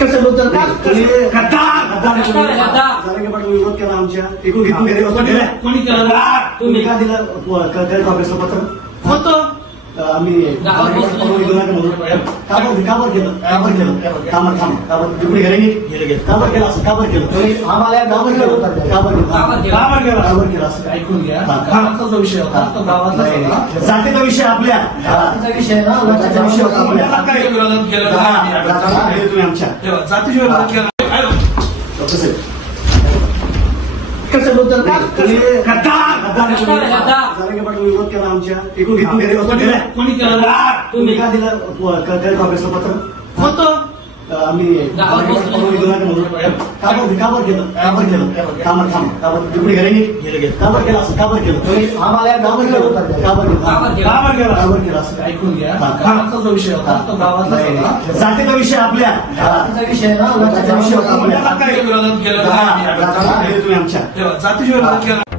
कशाबद्दल विरोध केला आमच्या एकूण घेऊन घरी कोणी केलं? तुम्ही का दिलं काँग्रेसचं पत्र होतं आम्ही काबर केलं घरी काबर केलं असं काबर केलं आम्हाला काबर केलं असं ऐकून घ्या. गावाचा जो विषय होता तो गावातला जातीचा विषय आपल्या विषय ना विषय होता काय विरोध केला तुम्ही आमच्या जातीच्या विरोधात केला कशाबद्दल विरोध केला आमच्या एकूण घेऊन घरी कोणी केलं? तुम्ही का दिलं काँग्रेसचं पत्र होतं आम्ही काबर केलं घरी काबर केलं असं काबर केलं आम्हाला काबर केलं असं ऐकून घ्या. गावाचा जो विषय होता तो गावातला जातीचा विषय आपल्या विषय ना विषय होता काय विरोधात केला तुम्ही आमच्या जातीच्या विरोधात केला